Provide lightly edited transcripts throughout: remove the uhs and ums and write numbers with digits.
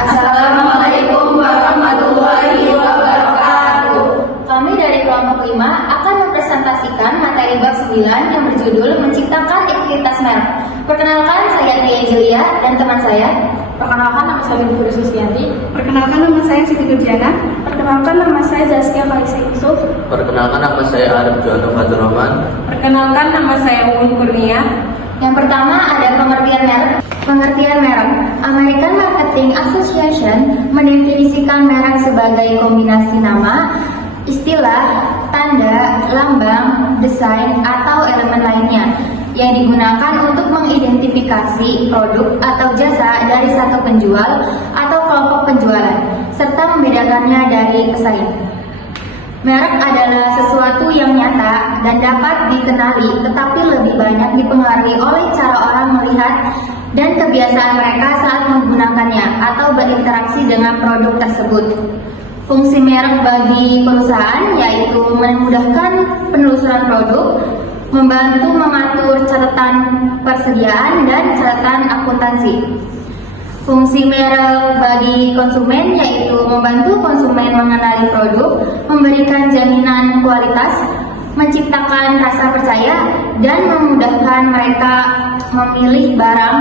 Assalamualaikum warahmatullahi wabarakatuh. Kami dari kelompok 5 akan mempresentasikan materi bab 9 yang berjudul Menciptakan Ekuitas Merek. Perkenalkan, saya Tia Julia dan teman saya. Perkenalkan, nama saya Putri Susianti. Perkenalkan, nama saya Siti Nurjana. Perkenalkan, nama saya Zaskia Kalisa Yusuf. Perkenalkan, nama saya Arif Jono Fatur Rahman. Perkenalkan, nama saya Uun Kurnia. Yang pertama ada pengertian merek. Pengertian merek. American Marketing Association mendefinisikan merek sebagai kombinasi nama, istilah, tanda, lambang, desain, atau elemen lainnya yang digunakan untuk mengidentifikasi produk atau jasa dari satu penjual atau kelompok penjualan, serta membedakannya dari pesaing. Merek adalah sesuatu yang nyata dan dapat dikenali, tetapi lebih banyak dipengaruhi oleh cara orang melihat dan kebiasaan mereka saat menggunakannya atau berinteraksi dengan produk tersebut. Fungsi merek bagi perusahaan yaitu memudahkan penelusuran produk, membantu mengatur catatan persediaan dan catatan akuntansi. Fungsi merek bagi konsumen yaitu membantu konsumen mengenali produk, memberikan jaminan kualitas, menciptakan rasa percaya, dan memudahkan mereka memilih barang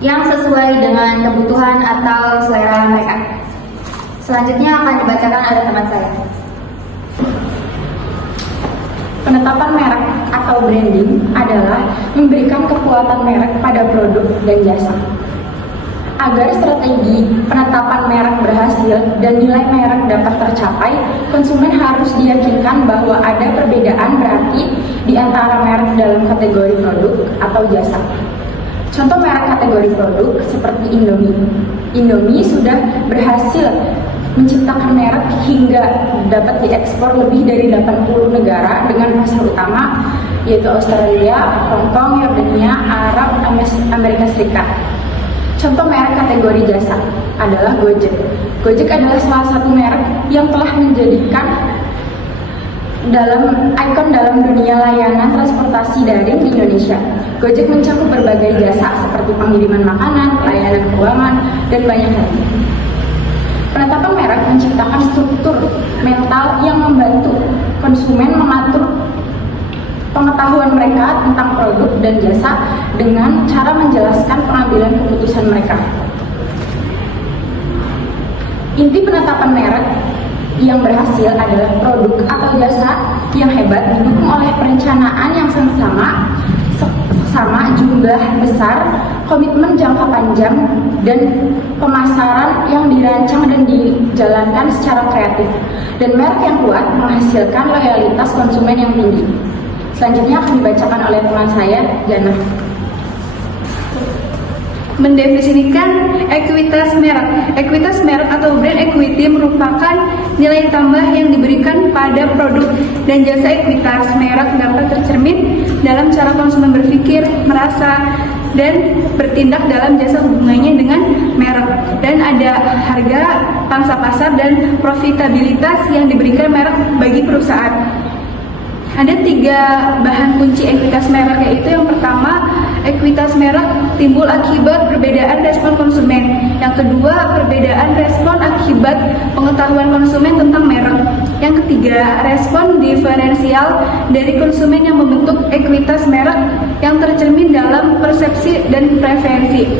yang sesuai dengan kebutuhan atau selera mereka. Selanjutnya akan dibacakan oleh teman saya. Penetapan merek atau branding adalah memberikan kekuatan merek pada produk dan jasa. Agar strategi penetapan merek berhasil dan nilai merek dapat tercapai, konsumen harus diyakinkan bahwa ada perbedaan berarti di antara merek dalam kategori produk atau jasa. Contoh merek kategori produk seperti Indomie. Indomie sudah berhasil menciptakan merek hingga dapat diekspor lebih dari 80 negara dengan pasar utama yaitu Australia, Hong Kong, Yordania, Arab, Amerika Serikat. Contoh merek kategori jasa adalah Gojek. Gojek adalah salah satu merek yang telah menjadikan ikon dalam dunia layanan transportasi daring di Indonesia. Gojek mencakup berbagai jasa seperti pengiriman makanan, layanan keuangan, dan banyak lagi. Penetapan merek menciptakan struktur mental yang membantu konsumen mengatur pengetahuan mereka tentang produk dan jasa dengan cara menjelaskan pengambilan keputusan mereka. Inti penetapan merek yang berhasil adalah produk atau jasa yang hebat didukung oleh perencanaan yang sama jumlah besar, komitmen jangka panjang, dan pemasaran yang dirancang dan dijalankan secara kreatif. Dan merek yang kuat menghasilkan loyalitas konsumen yang tinggi. Selanjutnya akan dibacakan oleh teman saya, Jana. Mendefinisikan ekuitas merek. Ekuitas merek atau brand equity merupakan nilai tambah yang diberikan pada produk dan jasa. Ekuitas merek dapat tercermin dalam cara konsumen berpikir, merasa, dan bertindak dalam jasa hubungannya dengan merek. Dan ada harga, pangsa pasar, dan profitabilitas yang diberikan merek bagi perusahaan. Ada 3 bahan kunci ekuitas merek, yaitu yang pertama, ekuitas merek timbul akibat perbedaan respon konsumen. Yang kedua, perbedaan respon akibat pengetahuan konsumen tentang merek. Yang ketiga, respon diferensial dari konsumen yang membentuk ekuitas merek yang tercermin dalam persepsi dan preferensi.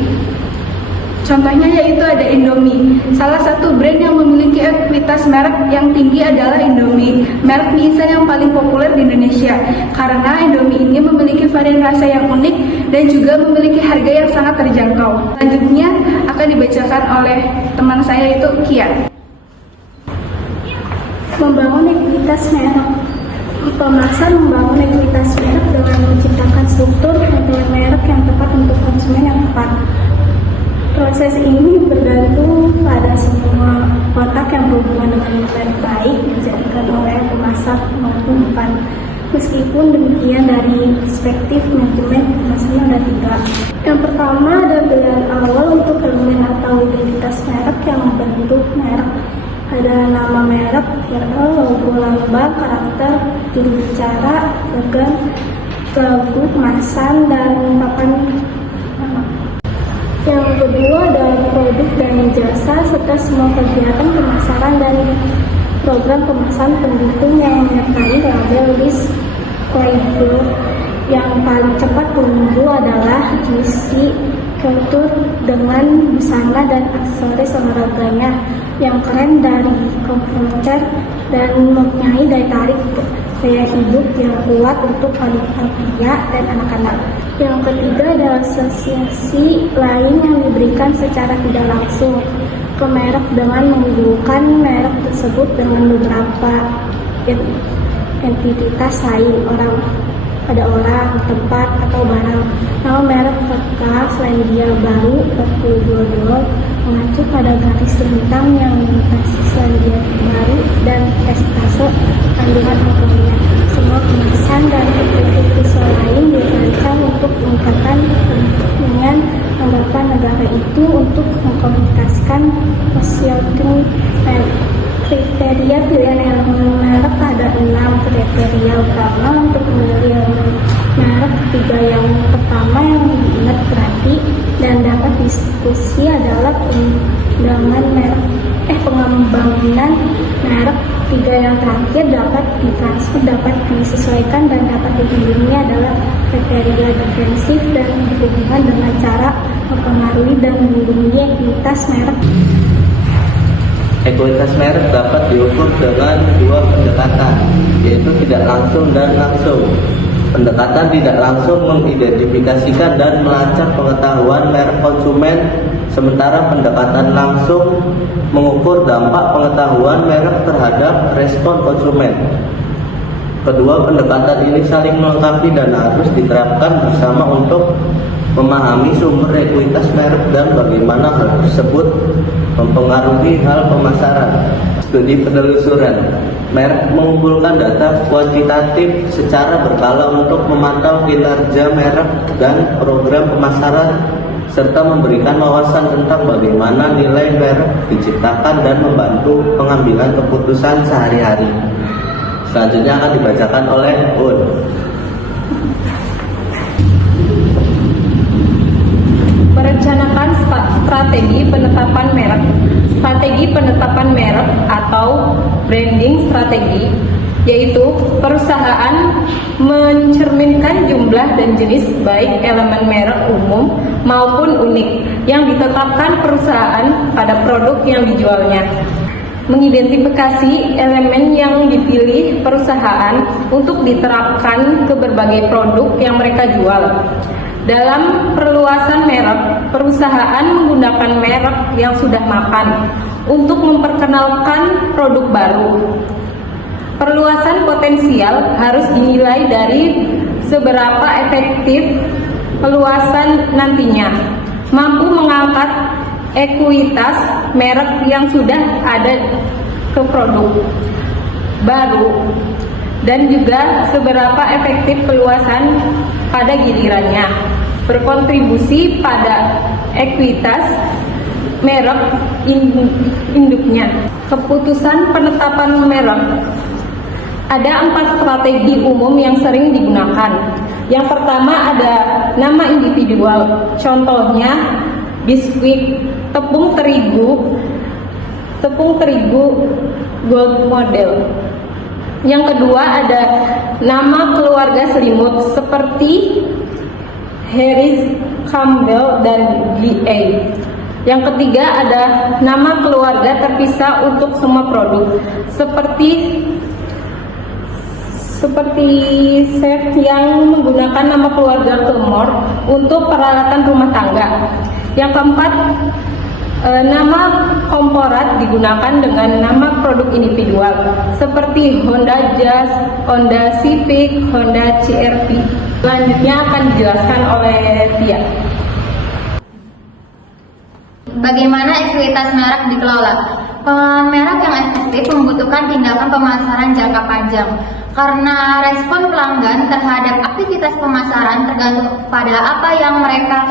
Contohnya yaitu ada Indomie. Salah satu brand yang memiliki ekuitas merek yang tinggi adalah Indomie, merek mie instan yang paling populer di Indonesia. Karena Indomie ini memiliki varian rasa yang unik dan juga memiliki harga yang sangat terjangkau. Selanjutnya akan dibacakan oleh teman saya yaitu Kia. Membangun ekuitas merek. Pemasar membangun ekuitas merek dengan menciptakan struktur dan merek yang tepat untuk konsumen yang tepat. Proses ini bergantung pada semua kontak yang berhubungan dengan merek baik dijalankan oleh pemasar maupun bukan. Meskipun demikian, dari perspektif manajemen pemasaran ada 3. Yang pertama ada pilihan awal untuk elemen atau identitas merek yang membentuk merek. Ada nama merek, logo, lambang, karakter, juru bicara, slogan, logo, kemasan, dan papan nama. Yang kedua ada produk dan jasa serta semua kegiatan pemasaran dan program pemasaran pendukung yang menyertai label list label. Yang paling cepat tumbuh adalah Juicy Couture dengan busana dan aksesoris olahraganya yang keren dari komputer dan mempunyai daya tarik gaya hidup yang kuat untuk wanita pria dan anak-anak. Yang ketiga adalah asosiasi lain yang diberikan secara tidak langsung ke merek dengan menghubungkan merek tersebut dengan beberapa entitas lain, pada orang, tempat, atau barang. Nama merek vodka Selandia Baru 42 mengacu pada garis lintang yang melintasi Selandia Baru dan espresso kandungan alkoholnya. Semua kemasan dan produk visual lain dirancang untuk meningkatkan kepentingan anggapan negara itu untuk mengkomunikasikan positioning merek. Kriteria pilihan elemen merek ada 6 kriteria utama untuk memilih elemen merek. 3 yang pertama yang diingat berarti dan dapat diskusi adalah pengembangan merek. 3 yang terakhir dapat ditransfer, dapat disesuaikan dan dapat dihindari adalah kriteria defensif dan berhubungan dengan cara mempengaruhi dan melindungi ekuitas merek. Ekuitas merek dapat diukur dengan 2 pendekatan, yaitu tidak langsung dan langsung. Pendekatan tidak langsung mengidentifikasikan dan melacak pengetahuan merek konsumen, sementara pendekatan langsung mengukur dampak pengetahuan merek terhadap respon konsumen. Kedua pendekatan ini saling melengkapi dan harus diterapkan bersama untuk memahami sumber ekuitas merek dan bagaimana hal tersebut mempengaruhi hal pemasaran. Studi penelusuran merek mengumpulkan data kuantitatif secara berkala untuk memantau kinerja merek dan program pemasaran serta memberikan wawasan tentang bagaimana nilai merek diciptakan dan membantu pengambilan keputusan sehari-hari. Selanjutnya akan dibacakan oleh Un. Merencanakan strategi penetapan merek. Strategi penetapan merek atau branding strategi yaitu perusahaan mencerminkan jumlah dan jenis baik elemen merek umum maupun unik yang ditetapkan perusahaan pada produk yang dijualnya. Mengidentifikasi elemen yang dipilih perusahaan untuk diterapkan ke berbagai produk yang mereka jual. Dalam perluasan merek, perusahaan menggunakan merek yang sudah mapan untuk memperkenalkan produk baru. Perluasan potensial harus dinilai dari seberapa efektif peluasan nantinya, mampu mengangkat ekuitas merek yang sudah ada ke produk baru, dan juga seberapa efektif peluasan pada gilirannya berkontribusi pada ekuitas merek induknya. Keputusan penetapan merek. Ada 4 strategi umum yang sering digunakan. Yang pertama ada nama individual, contohnya biskuit tepung terigu gold model. Yang kedua ada nama keluarga selimut seperti Harris, Campbell, dan GA. Yang ketiga ada nama keluarga terpisah untuk semua produk seperti chef yang menggunakan nama keluarga Kemor untuk peralatan rumah tangga. Yang keempat, nama komporat digunakan dengan nama produk individual seperti Honda Jazz, Honda Civic, Honda CR-V. Selanjutnya akan dijelaskan oleh Tia. Bagaimana ekuitas merek dikelola? Pengelolaan merek yang efektif membutuhkan tindakan pemasaran jangka panjang karena respon pelanggan terhadap aktivitas pemasaran tergantung pada apa yang mereka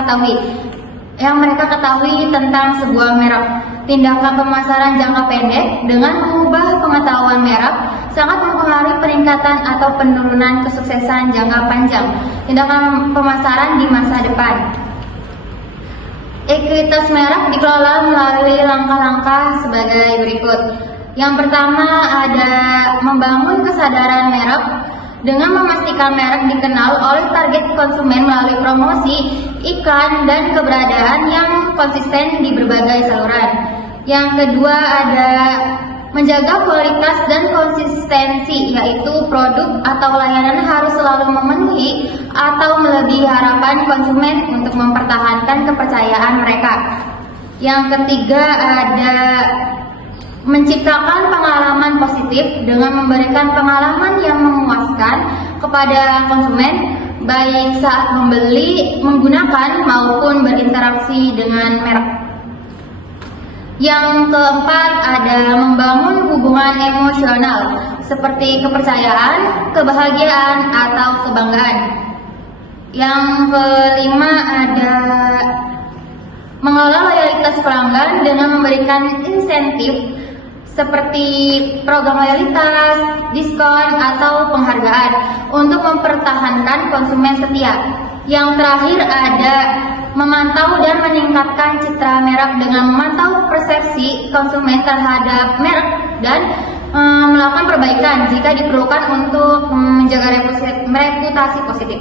ketahui tentang sebuah merek. Tindakan pemasaran jangka pendek dengan mengubah pengetahuan merek sangat mempengaruhi peningkatan atau penurunan kesuksesan jangka panjang tindakan pemasaran di masa depan. Ekuitas merek dikelola melalui langkah-langkah sebagai berikut. Yang pertama ada membangun kesadaran merek dengan memastikan merek dikenal oleh target konsumen melalui promosi, iklan, dan keberadaan yang konsisten di berbagai saluran. Yang kedua ada menjaga kualitas dan konsistensi, yaitu produk atau layanan harus selalu memenuhi atau melebihi harapan konsumen untuk mempertahankan kepercayaan mereka. Yang ketiga ada menciptakan pengalaman positif dengan memberikan pengalaman yang memuaskan kepada konsumen baik saat membeli, menggunakan maupun berinteraksi dengan merek. Yang keempat ada membangun hubungan emosional seperti kepercayaan, kebahagiaan, atau kebanggaan. Yang kelima ada mengelola loyalitas pelanggan dengan memberikan insentif seperti program loyalitas, diskon, atau penghargaan untuk mempertahankan konsumen setia. Yang terakhir ada memantau dan meningkatkan citra merek dengan memantau persepsi konsumen terhadap merek dan melakukan perbaikan jika diperlukan untuk menjaga reputasi positif.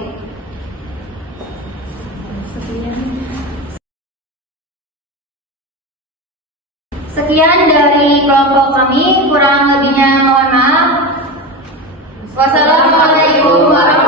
Sekian dari kelompok kami, kurang lebihnya mohon maaf. Wassalamualaikum warahmatullahi wabarakatuh.